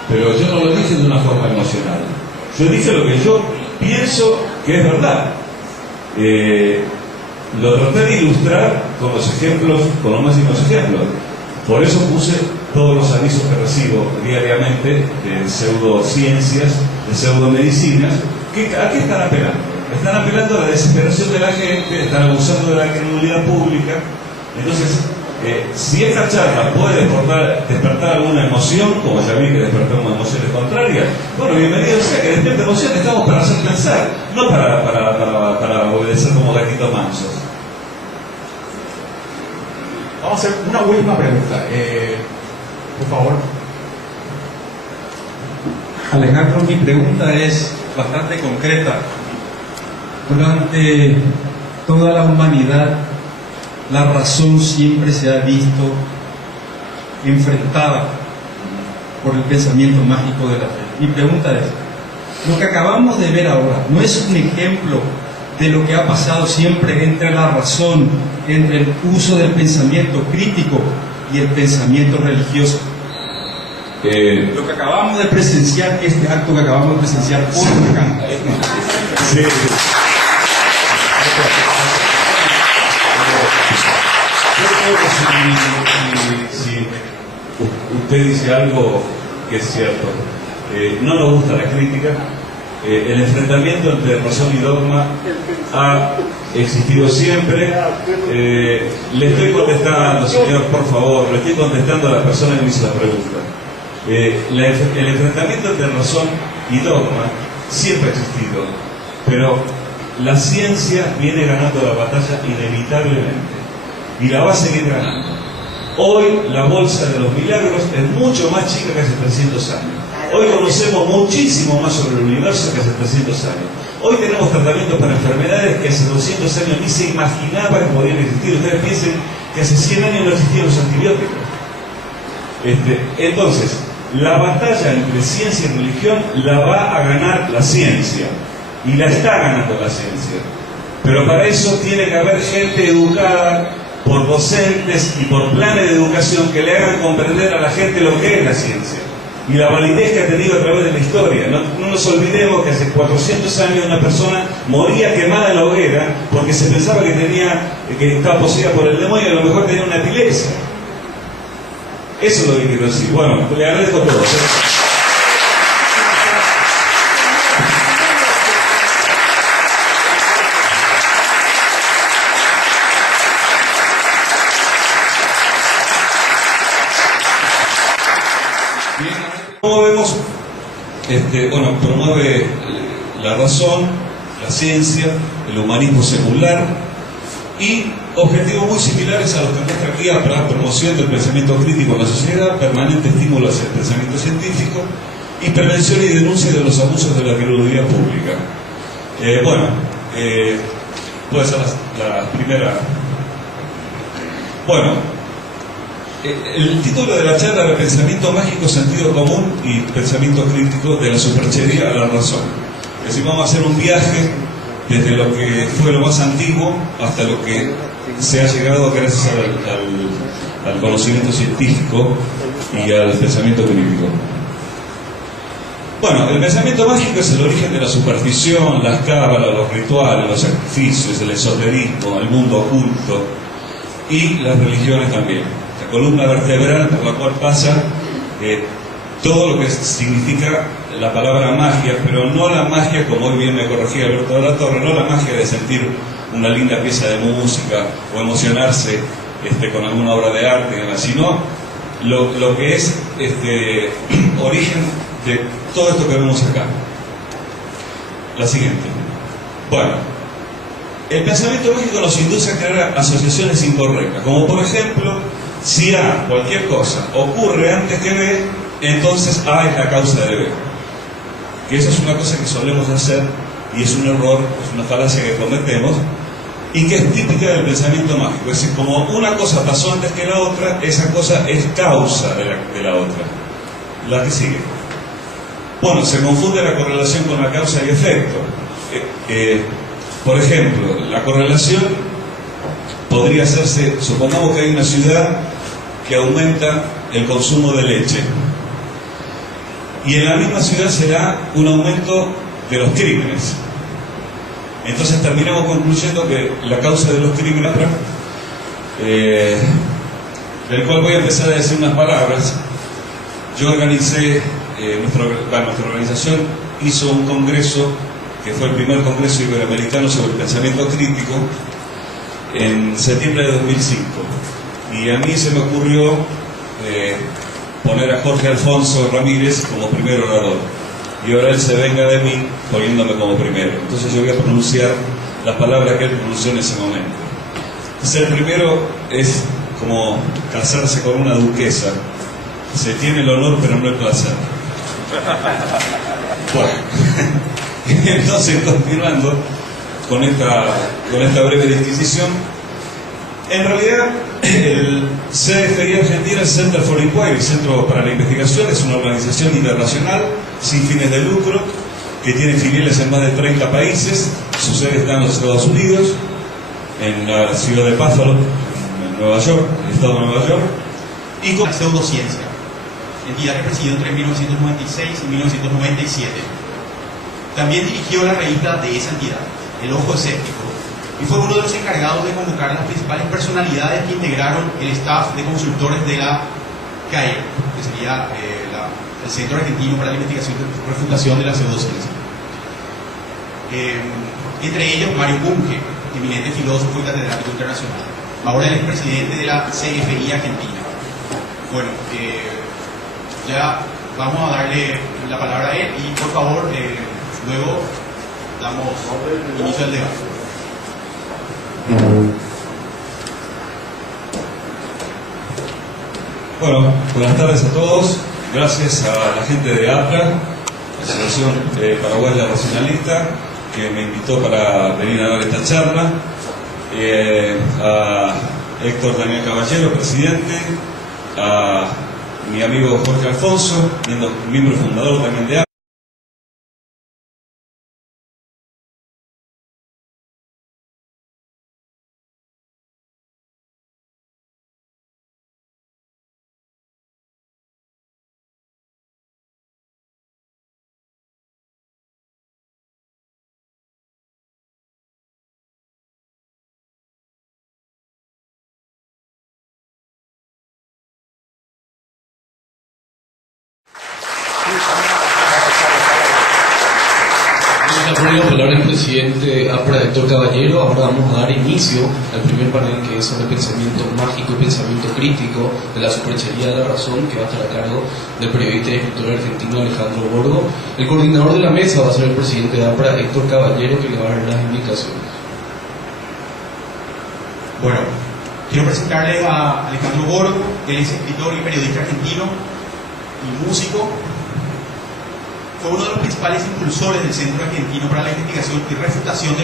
pero yo no lo dije de una forma emocional. Yo dije lo que yo pienso que es verdad. Lo traté de ilustrar con los ejemplos, con los máximos ejemplos. Por eso puse todos los avisos que recibo diariamente de pseudociencias, de pseudomedicinas. ¿A qué están apelando? Están apelando a la desesperación de la gente, están abusando de la credulidad pública. Entonces, si esta charla puede despertar alguna emoción, como ya vi que despertamos emociones contrarias, bueno, bienvenido sea, que despierte emociones. Estamos para hacer pensar, no para obedecer como gatitos mansos. Vamos a hacer una última pregunta. Por favor. Alejandro, mi pregunta es bastante concreta. Durante toda la humanidad, la razón siempre se ha visto enfrentada por el pensamiento mágico de la fe. Mi pregunta es, lo que acabamos de ver ahora, ¿no es un ejemplo de lo que ha pasado siempre entre la razón, entre el uso del pensamiento crítico y el pensamiento religioso? Lo que acabamos de presenciar, este acto que acabamos de presenciar hoy acá. Sí. Si usted dice algo que es cierto, no nos gusta la crítica, el enfrentamiento entre razón y dogma ha existido siempre. Le estoy contestando, señor, por favor, le estoy contestando a la persona que me hizo la pregunta. El enfrentamiento entre razón y dogma siempre ha existido, pero la ciencia viene ganando la batalla inevitablemente y la va a seguir ganando. Hoy la bolsa de los milagros es mucho más chica que hace 300 años. Hoy conocemos muchísimo más sobre el universo que hace 300 años. Hoy tenemos tratamientos para enfermedades que hace 200 años ni se imaginaba que podían existir. Ustedes piensen que hace 100 años no existían los antibióticos. Entonces, la batalla entre ciencia y religión la va a ganar la ciencia. Y la está ganando la ciencia. Pero para eso tiene que haber gente educada por docentes y por planes de educación que le hagan comprender a la gente lo que es la ciencia y la validez que ha tenido a través de la historia. No nos olvidemos que hace 400 años una persona moría quemada en la hoguera porque se pensaba que estaba poseída por el demonio y a lo mejor tenía una epilepsia. Eso es lo que quiero decir. Bueno, le agradezco a todos. Como vemos, promueve la razón, la ciencia, el humanismo secular y objetivos muy similares a los que muestra aquí para la promoción del pensamiento crítico en la sociedad, permanente estímulo hacia el pensamiento científico y prevención y denuncia de los abusos de la credulidad pública. Puede ser la primera. Bueno. El título de la charla era Pensamiento mágico, sentido común y pensamiento crítico de la superchería a la razón. Es decir, vamos a hacer un viaje desde lo que fue lo más antiguo hasta lo que se ha llegado gracias al conocimiento científico y al pensamiento crítico. Bueno, el pensamiento mágico es el origen de la superstición, las cábalas, los rituales, los sacrificios, el esoterismo, el mundo oculto y las religiones también. La columna vertebral por la cual pasa todo lo que significa la palabra magia, pero no la magia, como hoy bien me corregía Alberto de la Torre, no la magia de sentir una linda pieza de música o emocionarse con alguna obra de arte, sino lo que es origen de todo esto que vemos acá. La siguiente. Bueno, el pensamiento mágico nos induce a crear asociaciones incorrectas, como por ejemplo si A, cualquier cosa, ocurre antes que B, entonces A es la causa de B. Que eso es una cosa que solemos hacer y es un error, es una falacia que cometemos y que es típica del pensamiento mágico. Es decir, como una cosa pasó antes que la otra, esa cosa es causa de la otra. La que sigue. Bueno, se confunde la correlación con la causa y efecto. Por ejemplo, la correlación podría hacerse, supongamos que hay una ciudad que aumenta el consumo de leche y en la misma ciudad se da un aumento de los crímenes. Entonces terminamos concluyendo que la causa de los crímenes, del cual voy a empezar a decir unas palabras. Yo organicé, nuestra organización hizo un congreso, que fue el primer congreso iberoamericano sobre el pensamiento crítico, en septiembre de 2005. Y a mí se me ocurrió poner a Jorge Alfonso Ramírez como primer orador. Y ahora él se venga de mí poniéndome como primero. Entonces yo voy a pronunciar las palabras que él pronunció en ese momento. Ser primero es como casarse con una duquesa. Se tiene el honor pero no el placer. Bueno, entonces continuando con esta breve disquisición, en realidad el CFI Argentina, el Center for Inquiry, Centro para la Investigación, es una organización internacional sin fines de lucro que tiene filiales en más de 30 países. Su sede está en los Estados Unidos, en la ciudad de Buffalo, en Nueva York, el estado de Nueva York, y con la pseudociencia, entidad que presidió entre 1996 y 1997. También dirigió la revista de esa entidad, El Ojo Escéptico, y fue uno de los encargados de convocar a las principales personalidades que integraron el staff de consultores de la CAE, que sería el Centro Argentino para la Investigación y Refutación de la Pseudociencia. Entre ellos Mario Bunge, eminente filósofo y catedrático internacional. Ahora él es presidente de la CFI Argentina. Bueno, ya vamos a darle la palabra a él y por favor, luego damos inicio al debate. Bueno, buenas tardes a todos. Gracias a la gente de APRA, Asociación Paraguaya Racionalista, que me invitó para venir a dar esta charla. A Héctor Daniel Caballero, presidente. A mi amigo Jorge Alfonso, miembro fundador también de APRA. La palabra el presidente APRA, Héctor Caballero. Ahora vamos a dar inicio al primer panel, que es sobre pensamiento mágico y pensamiento crítico de la superchería de la razón, que va a estar a cargo del periodista y escritor argentino Alejandro Borgo. El coordinador de la mesa va a ser el presidente de APRA, Héctor Caballero, que le va a dar las indicaciones. Bueno, quiero presentarles a Alejandro Borgo. Él es escritor y periodista argentino y músico. Fue uno de los principales impulsores del Centro Argentino para la Investigación y Refutación de